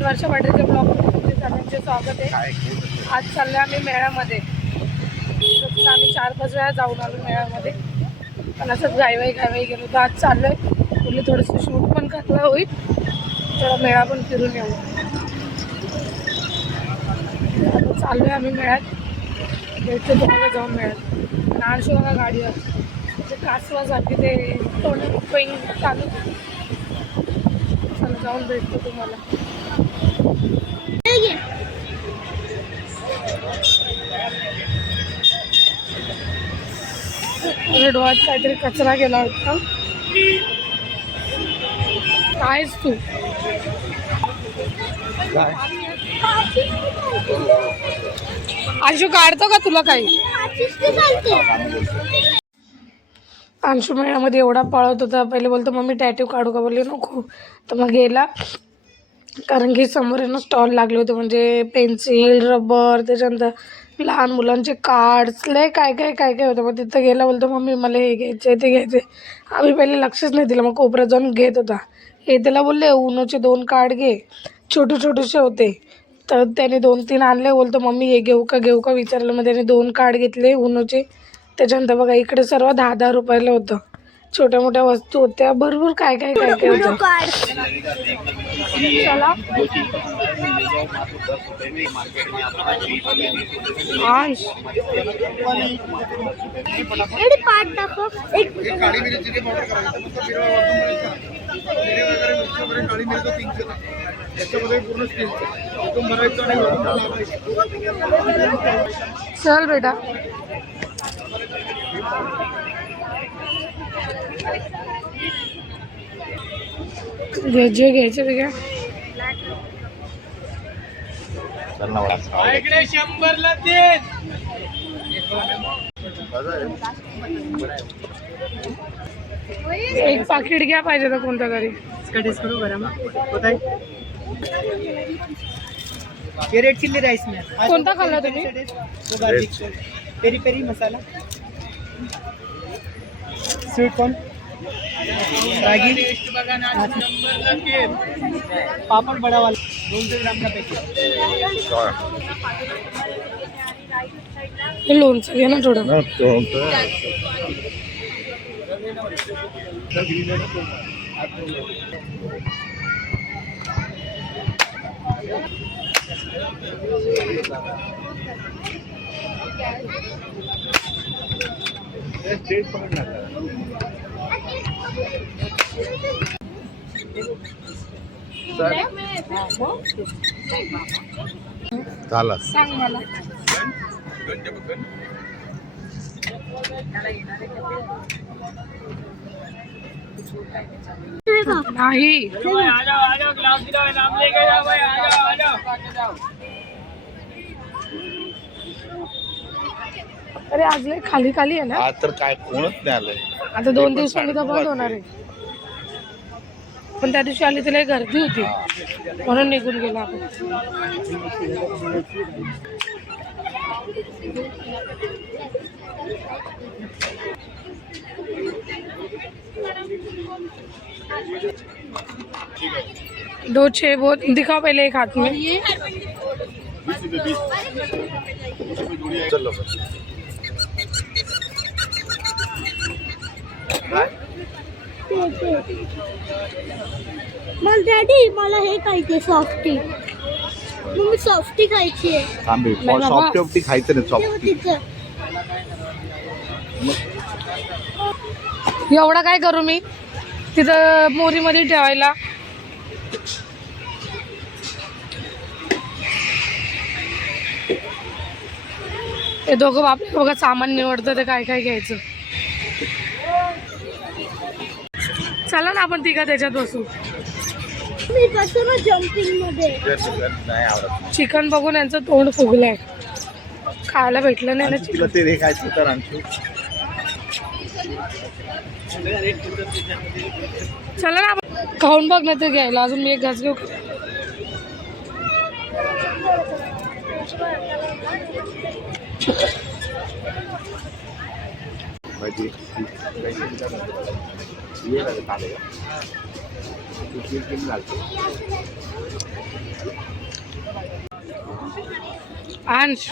नवीन वर्ष वाटेचे ब्लॉग तुमचे सगळ्यांचे स्वागत आहे. आज चाललो आम्ही मेळ्यामध्ये तसंच आम्ही चार पाच वेळा जाऊन आलो मेळ्यामध्ये पण असंच गायवाई गायवाई गेलो तर आज चाललोय. बोलले थोडंसं शूट पण करला होईल. थोडा मेळा पण फिरून येऊ. आता चाललोय आम्ही मेळ्यात. भेटतो तुम्हाला जाऊन मेळ्यात. आणि आणशो बघा गाडीवर ते कासवासारखे ते तोंड पेंग चालू. चला जाऊन भेटतो तुम्हाला. डोळ्यात काहीतरी कचरा गेला होता. कायच तू? काय? अंशू काढतो का तुला काही? अंशू मेळ्यामध्ये एवढा पळत होता. पहिले बोलतो मम्मी टॅटू काढू का? बोलले नको. तर मग गेला. कारण की समोर ना स्टॉल लागले होते म्हणजे पेन्सिल रबर त्याच्यानंतर लहान मुलांचे कार्ड्स लय काय काय काय काय होतं. मग तिथं गेला बोलतो मम्मी मला हे घ्यायचे ते घ्यायचे आम्ही पहिले लक्षच नाही दिलं. मग कोपऱ्यात जाऊन घेत होता. हे त्याला बोलले उनोचे दोन कार्ड घे. छोटे छोटेसे होते. तर त्याने दोन तीन आणले. बोलतो मम्मी हे घेऊ का घेऊ का? विचारलं. मग त्याने दोन कार्ड घेतले उनोचे त्याच्यानंतर बघा इकडे सर्व दहा दहा रुपयाला होतं. छोट्या मोठ्या वस्तू होत्या. भरपूर काय काय काय काय होतं. चला बेटा. जे जे घ्यायचे ते घ्या शंभरला एक पाकिट घ्या पाहिजे तर. कोणता? तरी ये रेड चिल्ली राइस में आज कोणता तो खाल्ला तुम्ही? Peri peri peri masala. Sweet corn पापड़ बड़ा वाला दोनशे ग्राम का पैकेट हे लोणचं घ्या ना थोडं. झालं सांग मला. नाही. अरे आज लय खाली खाली आहे ना. आज तर काय कोणच नाही आलंय. आता दोन दिवसांनी तर बंद होणार आहे. पण त्या दिवशी आली तिला गर्दी होती. म्हणून निघून गेला आपण. दो छः वो दिखाओ पहले एक हाथ में. चल मला डॅडी मला हे खायचे सॉफ्टी मग मी सॉफ्टी खायची आहे थांब. नाही बाबा. सॉफ्टी खायचं नाही तेव्हा सॉफ्टी तिचं. एवढा काय करू मी? तिथं मोरीमध्ये ठेवायला. हे दोघं बापरे बघा सामान निवडतं ते काय काय घ्यायचं? चला ना आपण तिघा त्याच्यात बसू. मी बसू ना जम्पिंगमध्ये चिकन बघून यांचं तोंड फुगलंय. खायला भेटलं नाही ना तुला ते रे खायचं तर आणखी. चला ना खाऊन बघ ना ते घ्यायला. अजून मी एक घास घेऊ. ये ना रे, कांदे. तू पीठ किती घालतो? अंश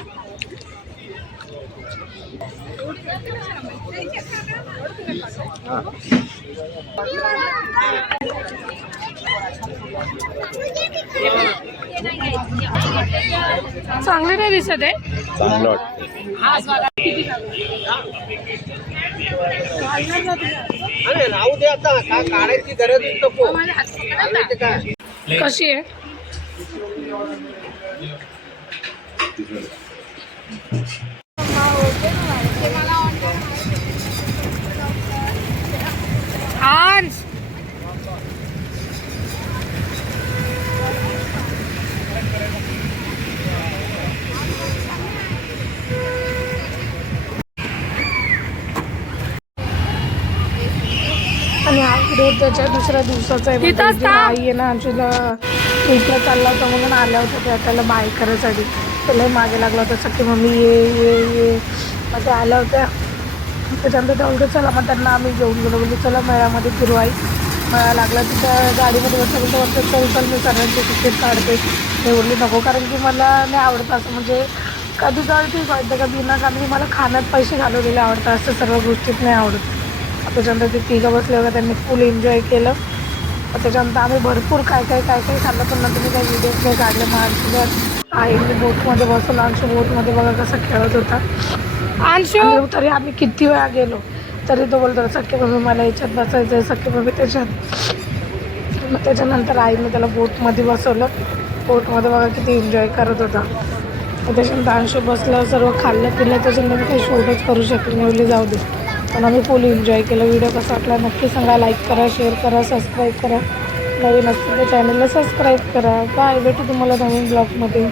चांगले नाही दिसत आहे चांगलं वाटतं अरे राहू दे आता. का काढायची गरज नको. घालायचं काय कशी आहे? अंश आणि हा व्हिडिओ त्याच्या दुसऱ्या दिवसाचा आहे म्हणजे जी आई आहे ना आमच्याला ट्रीपला चालला होता म्हणून आल्या होत्या त्या त्याला बाय करायसाठी त्याला मागे लागला होता सख्खी मम्मी ये ये ये मग त्या आल्या होत्या त्याच्यानंतर त्या बोलते चला मग त्यांना आम्ही घेऊन गेलो म्हणजे चला मेळ्यामध्ये फिरू आई मेळा लागला तिच्या गाडीमध्ये बसलं तर वाटतं चल चल मी सगळ्यांचे तिकीट काढते मी बोलली नको कारण की मला नाही आवडतं असं म्हणजे कधी कधी ठीक वाटतं का बिना कारण की मला खाण्यात पैसे घालवलेले आवडतं असं सर्व गोष्टीत नाही आवडत त्याच्यानंतर ते तिघं बसले होते त्यांनी फुल एन्जॉय केलं. त्याच्यानंतर आम्ही भरपूर काय काय काय काय खाल्लं पण नंतर मी काही व्हिडिओज नाही काढले मग आमच्या आईने बोटमध्ये बसवलं. अंशू बोटमध्ये बघा कसं खेळत होता. अंशू! तरी आम्ही किती वेळा गेलो तरी तो बोलतो सख्खे मम्मी मला याच्यात बसायचं आहे सख्खे मम्मी त्याच्यात. मग त्याच्यानंतर आईने त्याला बोटमध्ये बसवलं. बोटमध्ये बघा किती एन्जॉय करत होता. त्याच्यानंतर अंशू बसलं सर्व खाल्लं पिलं त्याच्यानंतर मी काही शूटच करू शकले नाही बोलली जाऊ दे. पण आम्ही फुल एन्जॉय केलं. व्हिडिओ कसा वाटला नक्की सांगा. लाईक करा शेअर करा सबस्क्राईब करा. नवीन असतील तर चॅनलला सबस्क्राईब करा. बाय भेटू तुम्हाला नवीन ब्लॉगमध्ये